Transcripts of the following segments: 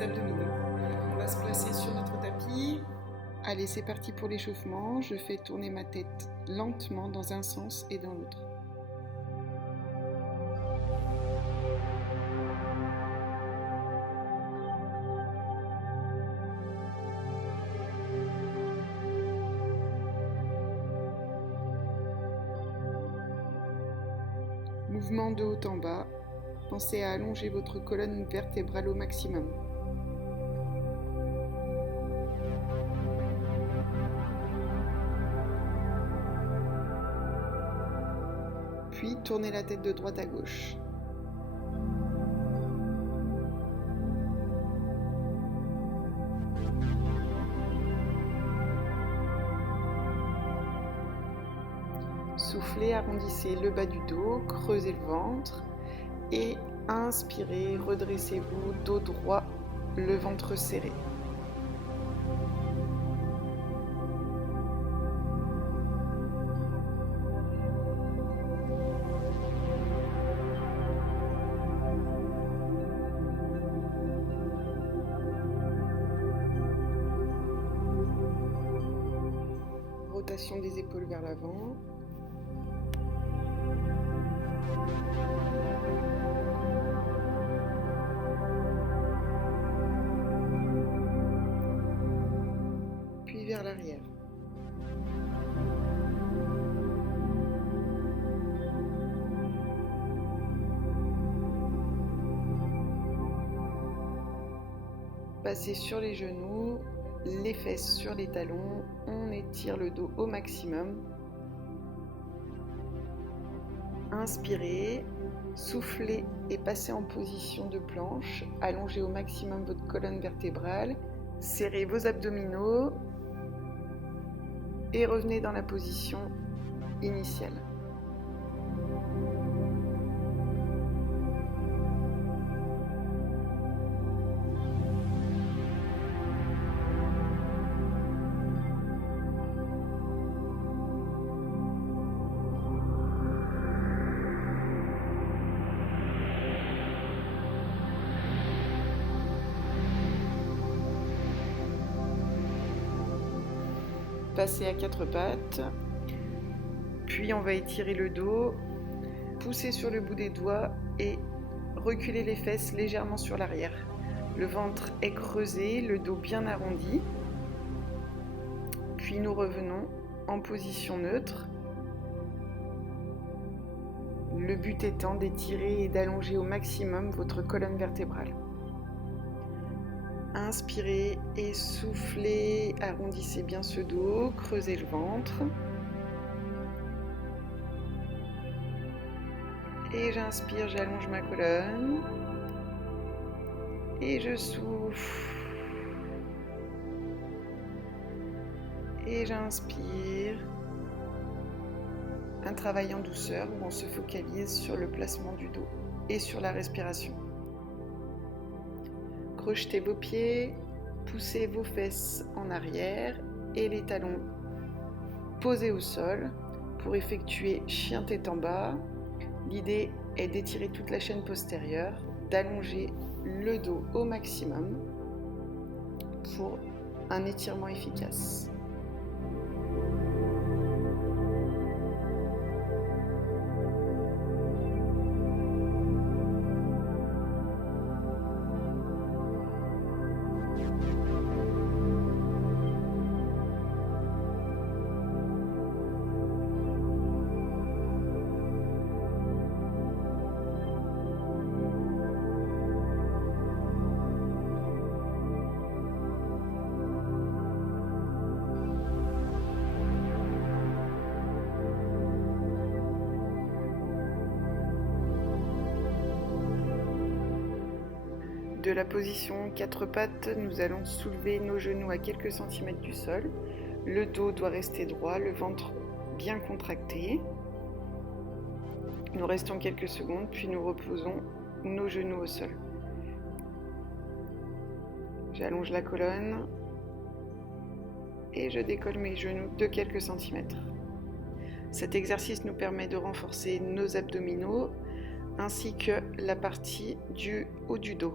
les abdominaux. On va se placer sur notre tapis. Allez, c'est parti pour l'échauffement. Je fais tourner ma tête lentement dans un sens et dans l'autre. Mouvement de haut en bas. Pensez à allonger votre colonne vertébrale au maximum. Puis tournez la tête de droite à gauche. Soufflez, arrondissez le bas du dos, creusez le ventre et inspirez, redressez-vous, dos droit, le ventre serré. Rotation des épaules vers l'avant. Puis vers l'arrière. Passez sur les genoux, les fesses sur les talons, on étire le dos au maximum. Inspirez, soufflez et passez en position de planche. Allongez au maximum votre colonne vertébrale, serrez vos abdominaux et revenez dans la position initiale. Passez à quatre pattes, puis on va étirer le dos, pousser sur le bout des doigts et reculer les fesses légèrement sur l'arrière. Le ventre est creusé, le dos bien arrondi, puis nous revenons en position neutre. Le but étant d'étirer et d'allonger au maximum votre colonne vertébrale. Inspirez et soufflez, arrondissez bien ce dos, creusez le ventre. Et j'inspire, j'allonge ma colonne. Et je souffle. Et j'inspire. Un travail en douceur où on se focalise sur le placement du dos et sur la respiration. Crochetez vos pieds, poussez vos fesses en arrière et les talons posés au sol pour effectuer chien tête en bas. L'idée est d'étirer toute la chaîne postérieure, d'allonger le dos au maximum pour un étirement efficace. De la position 4 pattes, nous allons soulever nos genoux à quelques centimètres du sol. Le dos doit rester droit, le ventre bien contracté. Nous restons quelques secondes, puis nous reposons nos genoux au sol. J'allonge la colonne et je décolle mes genoux de quelques centimètres. Cet exercice nous permet de renforcer nos abdominaux ainsi que la partie du haut du dos.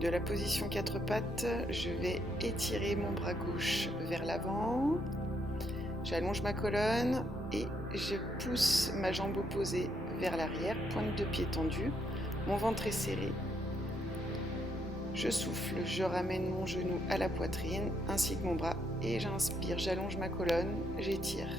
De la position 4 pattes, je vais étirer mon bras gauche vers l'avant. J'allonge ma colonne et je pousse ma jambe opposée vers l'arrière, pointe de pied tendue. Mon ventre est serré. Je souffle, je ramène mon genou à la poitrine ainsi que mon bras et j'inspire, j'allonge ma colonne, j'étire.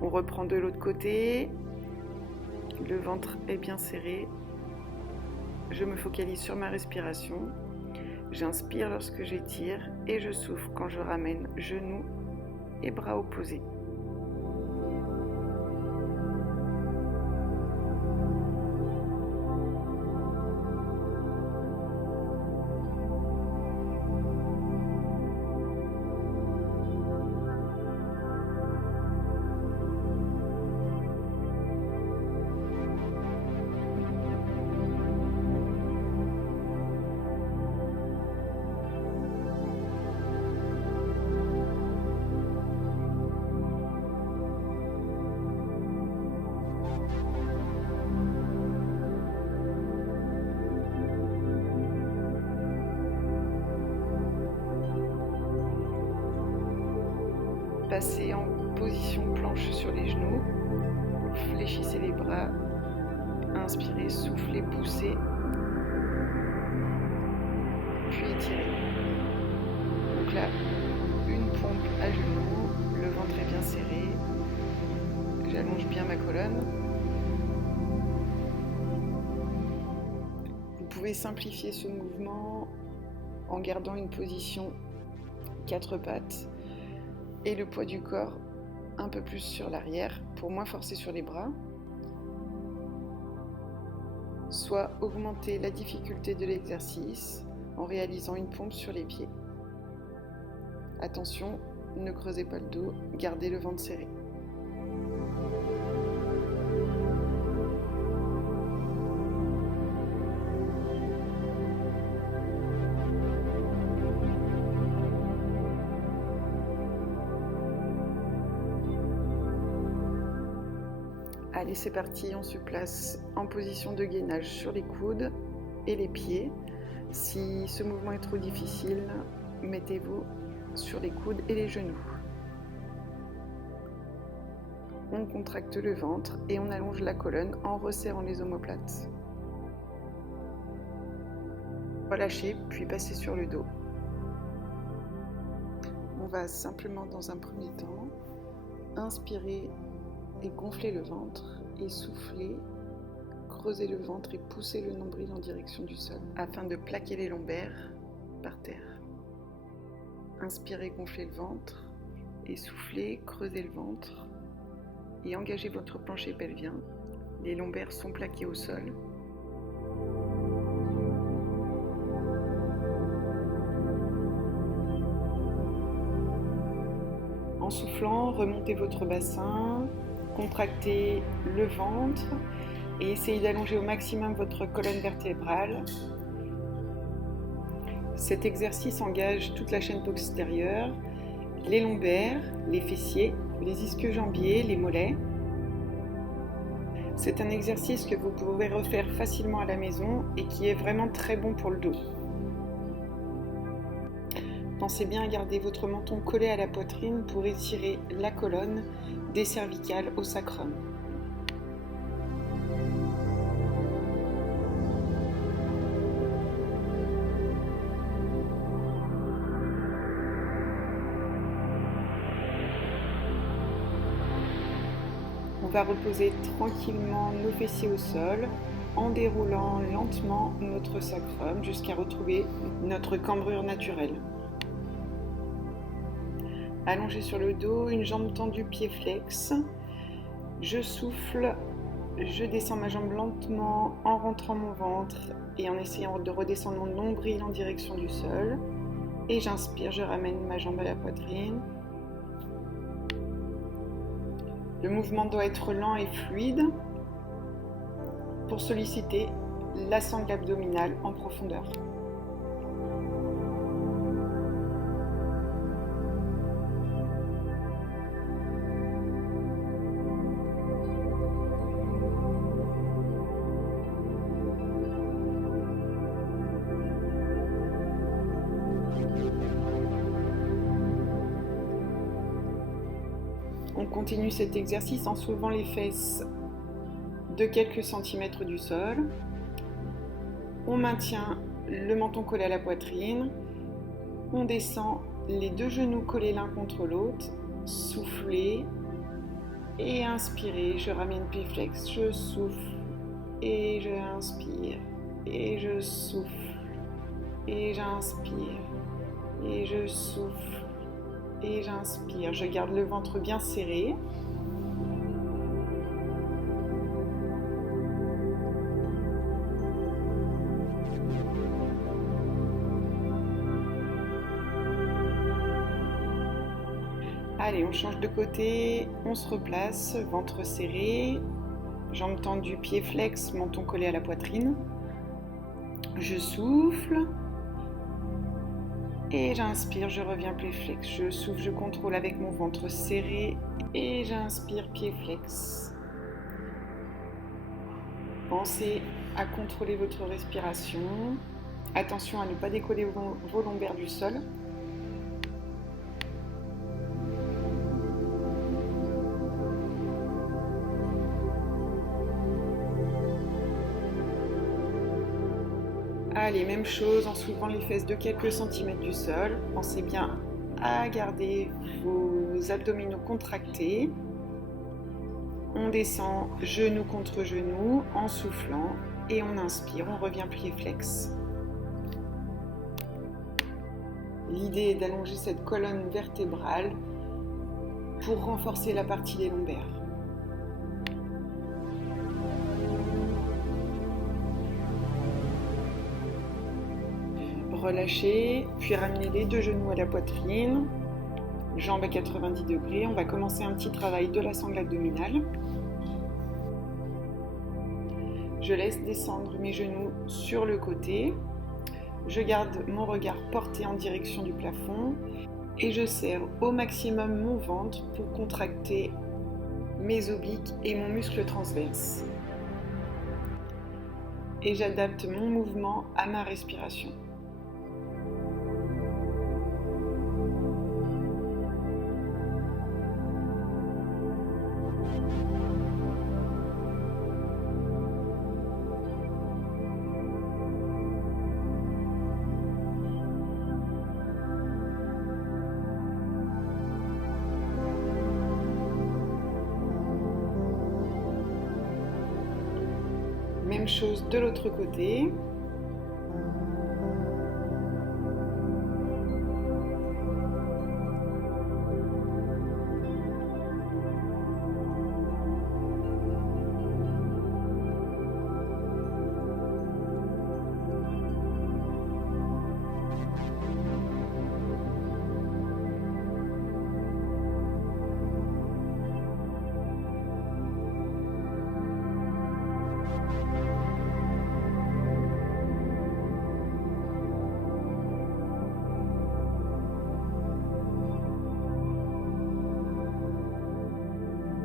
On reprend de l'autre côté, le ventre est bien serré, je me focalise sur ma respiration, j'inspire lorsque j'étire et je souffle quand je ramène genoux et bras opposés. Passez en position planche sur les genoux, fléchissez les bras, inspirez, soufflez, poussez, puis étirez. Donc là, une pompe à genoux, le ventre est bien serré, j'allonge bien ma colonne. Vous pouvez simplifier ce mouvement en gardant une position 4 pattes et le poids du corps un peu plus sur l'arrière pour moins forcer sur les bras, soit augmenter la difficulté de l'exercice en réalisant une pompe sur les pieds. Attention, ne creusez pas le dos, gardez le ventre serré. Allez, c'est parti, on se place en position de gainage sur les coudes et les pieds. Si ce mouvement est trop difficile, mettez-vous sur les coudes et les genoux. On contracte le ventre et on allonge la colonne en resserrant les omoplates. Relâchez, puis passez sur le dos. On va simplement, dans un premier temps, inspirer et gonfler le ventre et souffler, creuser le ventre et pousser le nombril en direction du sol afin de plaquer les lombaires par terre. Inspirez, gonflez le ventre et soufflez, creusez le ventre et engagez votre plancher pelvien. Les lombaires sont plaqués au sol. En soufflant, remontez votre bassin, contractez le ventre et essayez d'allonger au maximum votre colonne vertébrale. Cet exercice engage toute la chaîne postérieure, les lombaires, les fessiers, les ischio-jambiers, les mollets. C'est un exercice que vous pouvez refaire facilement à la maison et qui est vraiment très bon pour le dos. Pensez bien à garder votre menton collé à la poitrine pour étirer la colonne des cervicales au sacrum. On va reposer tranquillement nos fessiers au sol en déroulant lentement notre sacrum jusqu'à retrouver notre cambrure naturelle. Allongé sur le dos, une jambe tendue, pied flex. Je souffle Je descends ma jambe lentement en rentrant mon ventre et en essayant de redescendre mon nombril en direction du sol. Et j'inspire, je ramène ma jambe à la poitrine. Le mouvement doit être lent et fluide pour solliciter la sangle abdominale en profondeur. On continue cet exercice en soulevant les fesses de quelques centimètres du sol. On maintient le menton collé à la poitrine. On descend les deux genoux collés l'un contre l'autre. Soufflez et inspirez. Je ramène pied flex. Je souffle et je inspire. Et je souffle et j'inspire. Et je souffle et j'inspire. Je garde le ventre bien serré. Allez, on change de côté, on se replace, ventre serré, jambes tendues, pieds flex, menton collé à la poitrine. Je souffle et j'inspire, je reviens pied flex. Je souffle, je contrôle avec mon ventre serré et j'inspire, pied flex. Pensez à contrôler votre respiration. Attention à ne pas décoller vos lombaires du sol. Allez, même chose en soulevant les fesses de quelques centimètres du sol. Pensez bien à garder vos abdominaux contractés. On descend genou contre genou en soufflant et on inspire, on revient plié flex. L'idée est d'allonger cette colonne vertébrale pour renforcer la partie des lombaires. Relâchez, puis ramenez les deux genoux à la poitrine, jambes à 90 degrés. On va commencer un petit travail de la sangle abdominale. Je laisse descendre mes genoux sur le côté. Je garde mon regard porté en direction du plafond et je serre au maximum mon ventre pour contracter mes obliques et mon muscle transverse. Et j'adapte mon mouvement à ma respiration. Même chose de l'autre côté.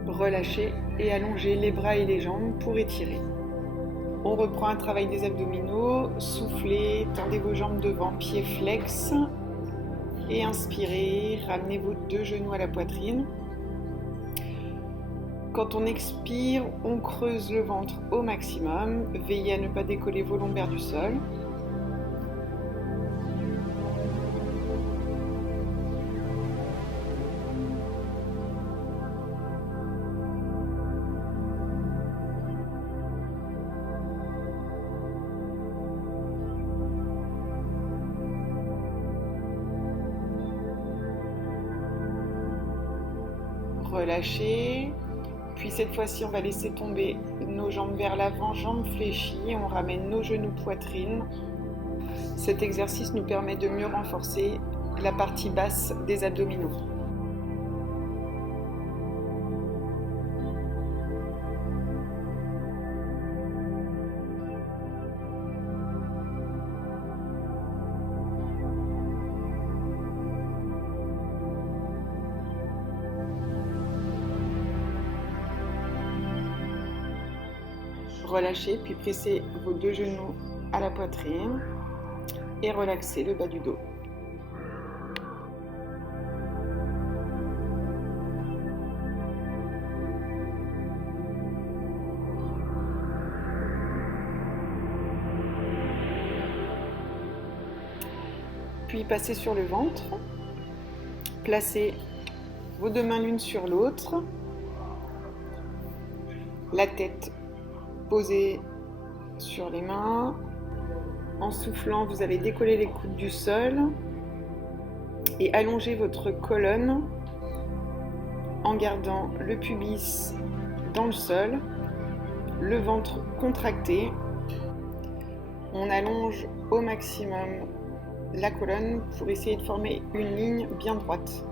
Relâchez et allongez les bras et les jambes pour étirer. On reprend un travail des abdominaux, soufflez, tendez vos jambes devant, pieds flex et inspirez, ramenez vos deux genoux à la poitrine. Quand on expire, on creuse le ventre au maximum, veillez à ne pas décoller vos lombaires du sol. Relâchez, Puis cette fois-ci, on va laisser tomber nos jambes vers l'avant, jambes fléchies. On ramène nos genoux poitrine. Cet exercice nous permet de mieux renforcer la partie basse des abdominaux. Relâchez, puis pressez vos deux genoux à la poitrine et relaxez le bas du dos. Puis passez sur le ventre, placez vos deux mains l'une sur l'autre, la tête posée sur les mains. En soufflant, vous allez décoller les coudes du sol et allonger votre colonne en gardant le pubis dans le sol, le ventre contracté. On allonge au maximum la colonne pour essayer de former une ligne bien droite.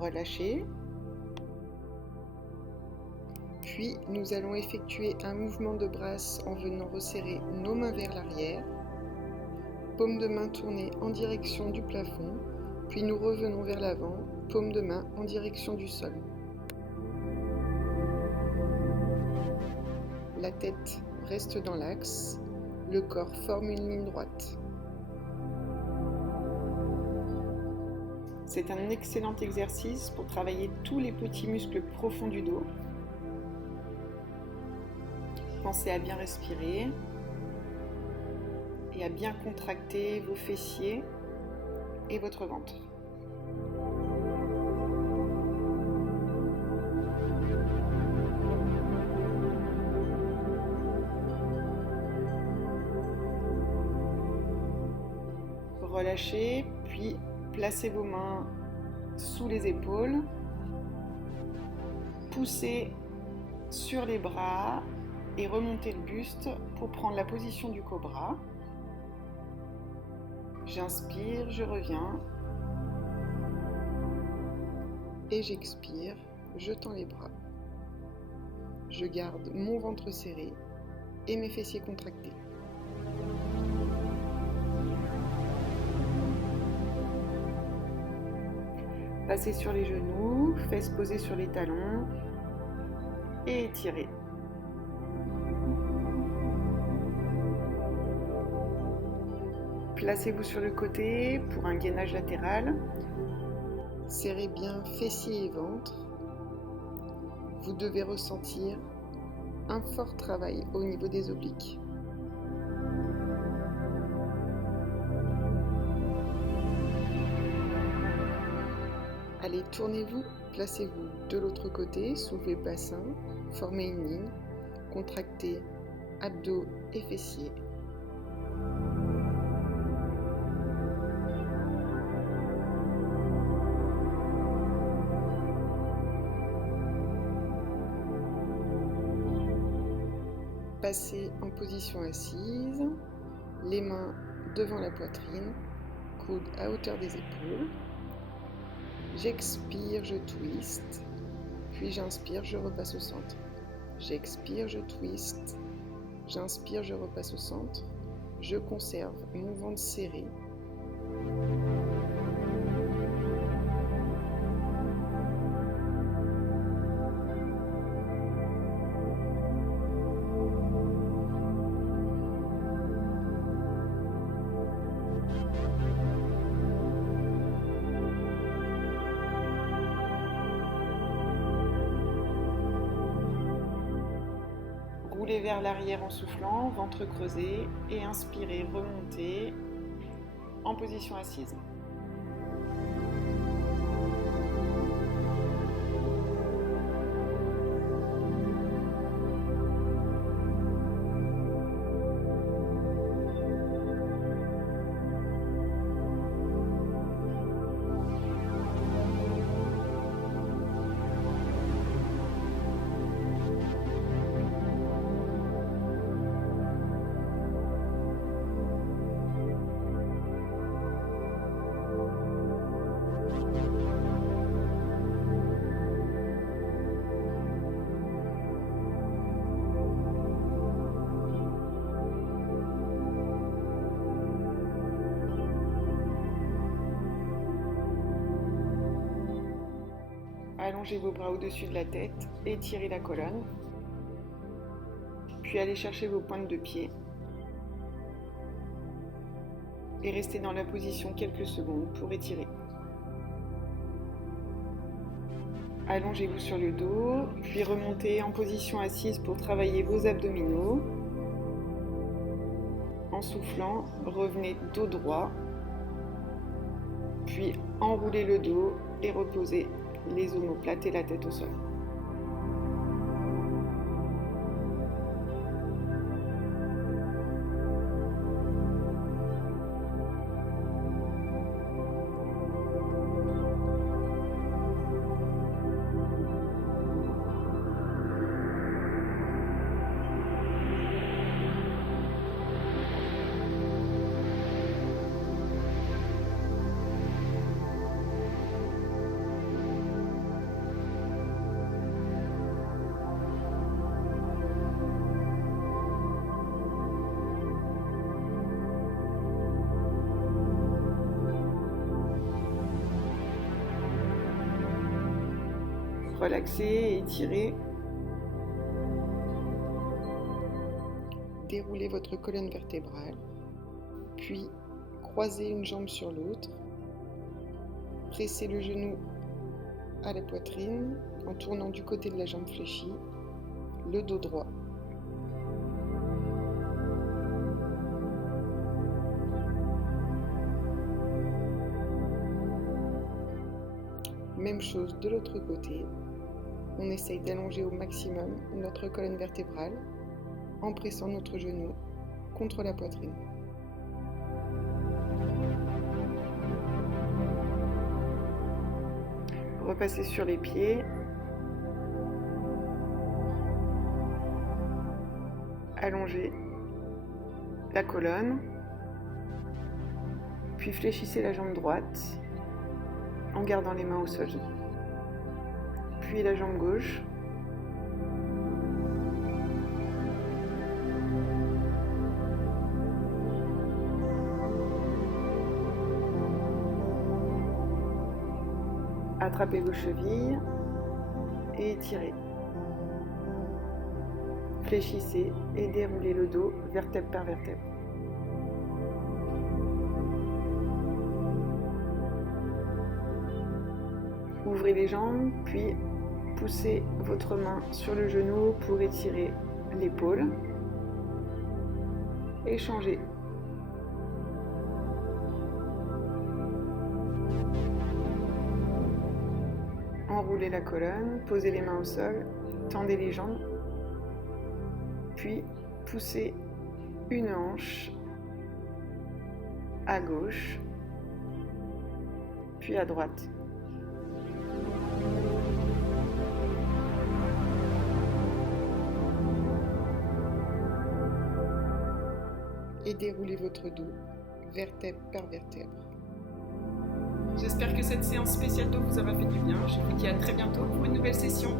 Relâchez. Puis nous allons effectuer un mouvement de brasse en venant resserrer nos mains vers l'arrière, paume de main tournée en direction du plafond, puis nous revenons vers l'avant, paume de main en direction du sol. La tête reste dans l'axe, le corps forme une ligne droite. C'est un excellent exercice pour travailler tous les petits muscles profonds du dos. Pensez à bien respirer et à bien contracter vos fessiers et votre ventre. Relâchez, puis placez vos mains sous les épaules, poussez sur les bras et remontez le buste pour prendre la position du cobra. J'inspire, je reviens et j'expire, je tends les bras. Je garde mon ventre serré et mes fessiers contractés. Passez sur les genoux, fesses posées sur les talons et étirez. Placez-vous sur le côté pour un gainage latéral. Serrez bien fessiers et ventre. Vous devez ressentir un fort travail au niveau des obliques. Allez, tournez-vous, placez-vous de l'autre côté, soulevez le bassin, formez une ligne, contractez abdos et fessiers. Passez en position assise, les mains devant la poitrine, coudes à hauteur des épaules. J'expire, je twiste, puis j'inspire, je repasse au centre. J'expire, je twiste, j'inspire, je repasse au centre. Je conserve mon ventre serré. Roulez vers l'arrière en soufflant, ventre creusé et inspirez, remontez en position assise. Allongez vos bras au-dessus de la tête, étirez la colonne, puis allez chercher vos pointes de pied et restez dans la position quelques secondes pour étirer. Allongez-vous sur le dos, puis remontez en position assise pour travailler vos abdominaux. En soufflant, revenez dos droit, puis enroulez le dos et reposez les omoplates et la tête au sol. Relaxez et étirez. Déroulez votre colonne vertébrale, puis croisez une jambe sur l'autre. Pressez le genou à la poitrine en tournant du côté de la jambe fléchie, le dos droit. Même chose de l'autre côté. On essaye d'allonger au maximum notre colonne vertébrale en pressant notre genou contre la poitrine. Repassez sur les pieds. Allongez la colonne. Puis fléchissez la jambe droite en gardant les mains au sol. Puis la jambe gauche. Attrapez vos chevilles et étirez. Fléchissez et déroulez le dos vertèbre par vertèbre. Ouvrez les jambes, puis poussez votre main sur le genou pour étirer l'épaule. Échangez. Enroulez la colonne, posez les mains au sol, tendez les jambes, puis poussez une hanche à gauche, puis à droite. Et déroulez votre dos, vertèbre par vertèbre. J'espère que cette séance spéciale dos vous aura fait du bien. Je vous dis à très bientôt pour une nouvelle session.